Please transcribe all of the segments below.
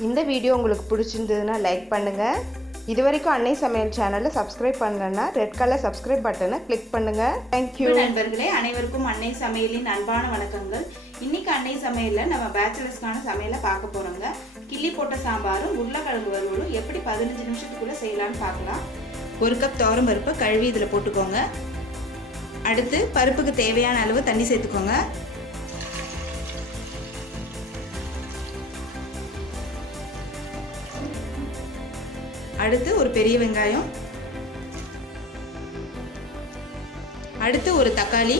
இந்த வீடியோ உங்களுக்கு பிடிச்சிருந்ததுன்னா லைக் பண்ணுங்கள். இதுவரைக்கும் அன்னை சமையல் சேனலை சப்ஸ்கிரைப் பண்ணலன்னா ரெட் கலர் சப்ஸ்கிரைப் பட்டனை கிளிக் பண்ணுங்கள். தேங்க்யூ நண்பர்களே, அனைவருக்கும் அன்னை சமையலின் அன்பான வணக்கங்கள். இன்னைக்கு அன்னை சமையலில் நம்ம பேச்சுலர்ஸ்க்கான சமையலை பார்க்க போகிறோங்க. கிள்ளி போட்ட சாம்பாரும் உருளைக்கிழங்கு வறுவலும் எப்படி 15 நிமிஷத்துக்குள்ளே செய்யலான்னு பார்க்கலாம். 1 கப் துவரம் பருப்பு கழுவி இதில் போட்டுக்கோங்க. அடுத்து பருப்புக்கு தேவையான அளவு தண்ணி சேர்த்துக்கோங்க. அடுத்து ஒரு பெரிய வெங்காயம், அடுத்து ஒரு தக்காளி,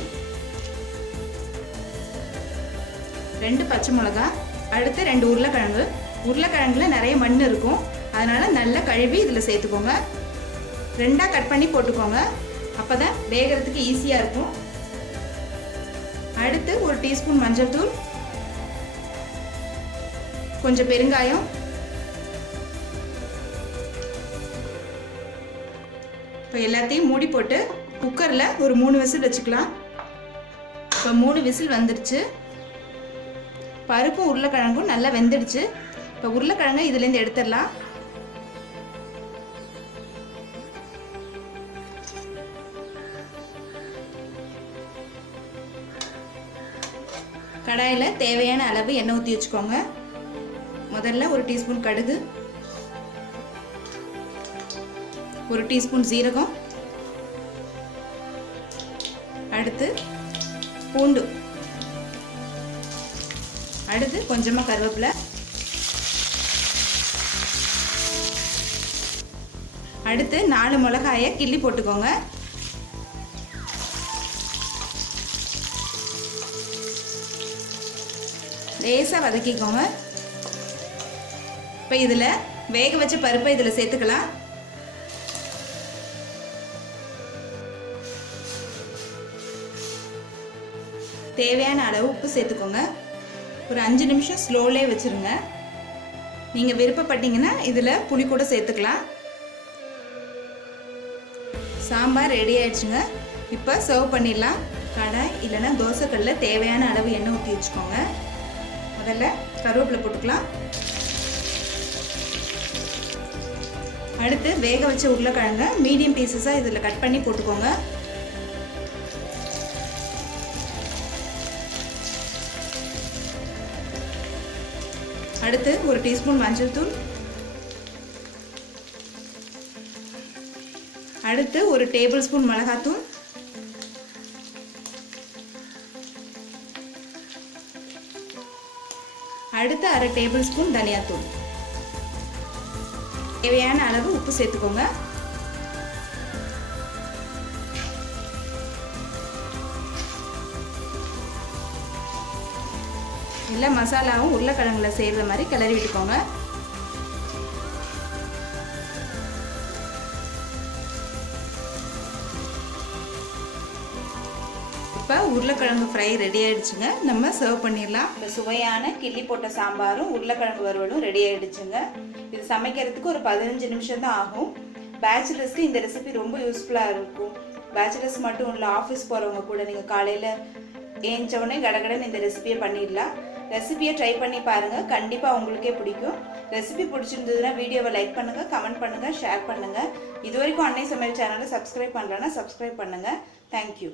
2 பச்சை மிளகாய், அடுத்து 2 உருளைக்கிழங்கு. உருளைக்கிழங்குல நிறைய மண் இருக்கும், அதனால நல்லா கழுவி இதில் சேர்த்துக்கோங்க. 2ஆ கட் பண்ணி போட்டுக்கோங்க, அப்போதான் வேகிறதுக்கு ஈஸியாக இருக்கும். அடுத்து 1 டீஸ்பூன் மஞ்சள் தூள், கொஞ்சம் பெருங்காயம், இப்போ எல்லாத்தையும் மூடி போட்டு குக்கரில் ஒரு 3 விசில் வச்சுக்கலாம். இப்போ 3 விசில் வந்துடுச்சு. பருப்பும் உருளைக்கிழங்கும் நல்லா வெந்துடுச்சு. இப்போ உருளைக்கிழங்கை இதுலேருந்து எடுத்துடலாம். கடாயில் தேவையான அளவு எண்ணெய் ஊற்றி வச்சுக்கோங்க. முதல்ல 1 டீஸ்பூன் கடுகு, 1 டீஸ்பூன் சீரகம், அடுத்து பூண்டு, அடுத்து கொஞ்சமாக கருவேப்பிலை, அடுத்து 4 மிளகாயை கிள்ளி போட்டுக்கோங்க. லேசாக வதக்கிக்கோங்க. இப்போ இதில் வேக வச்ச பருப்பை இதில் சேர்த்துக்கலாம். தேவையான அளவு உப்பு சேர்த்துக்கோங்க. ஒரு 5 நிமிஷம் ஸ்லோலே வச்சுருங்க. நீங்கள் விருப்பப்பட்டீங்கன்னா இதில் புளி கூட சேர்த்துக்கலாம். சாம்பார் ரெடி ஆயிடுச்சுங்க. இப்போ சர்வ் பண்ணிடலாம். கடாய் இல்லைன்னா தோசைக்கல்லில் தேவையான அளவு எண்ணெய் ஊற்றி வச்சுக்கோங்க. முதல்ல கருவேப்பிலை போட்டுக்கலாம். அடுத்து வேக வச்ச உருளைக்கிழங்க மீடியம் பீசஸாக இதில் கட் பண்ணி போட்டுக்கோங்க. அடுத்து 1 டீஸ்பூன் மஞ்சள் தூள், அடுத்து 1 டேபிள் ஸ்பூன் மிளகாத்தூள், அடுத்து 1/2 டேபிள் ஸ்பூன் தனியாத்தூள், தேவையான அளவு உப்பு சேர்த்துக்கோங்க. எல்லா மசாலாவும் உருளைக்கிழங்குல சேர்ற மாதிரி கிளறி விட்டுக்கோங்க. இப்போ உருளைக்கிழங்கு ஃப்ரை ரெடி ஆயிடுச்சுங்க. நம்ம சர்வ் பண்ணிடலாம். இப்போ சுவையான கிள்ளி போட்ட சாம்பாரும் உருளைக்கிழங்கு வறுவலும் ரெடி ஆயிடுச்சுங்க. இது சமைக்கிறதுக்கு ஒரு 15 நிமிஷம் தான் ஆகும். பேச்சுலர்ஸ்க்கு இந்த ரெசிபி ரொம்ப யூஸ்ஃபுல்லாக இருக்கும். பேச்சுலர்ஸ் மட்டும் இல்லை, ஆஃபீஸ் போகிறவங்க கூட நீங்கள் காலையில் ஏஞ்சவுடனே கடகடன்னு இந்த ரெசிபியை பண்ணிடலாம். ரெசிபியை ட்ரை பண்ணி பாருங்கள், கண்டிப்பாக உங்களுக்கே பிடிக்கும். ரெசிபி பிடிச்சிருந்ததுன்னா வீடியோவை லைக் பண்ணுங்கள், கமெண்ட் பண்ணுங்கள், ஷேர் பண்ணுங்கள். இது வரைக்கும் அன்னை சமையல் சேனலை சப்ஸ்கிரைப் பண்ணலன்னா சப்ஸ்கிரைப் பண்ணுங்கள். தேங்க்யூ.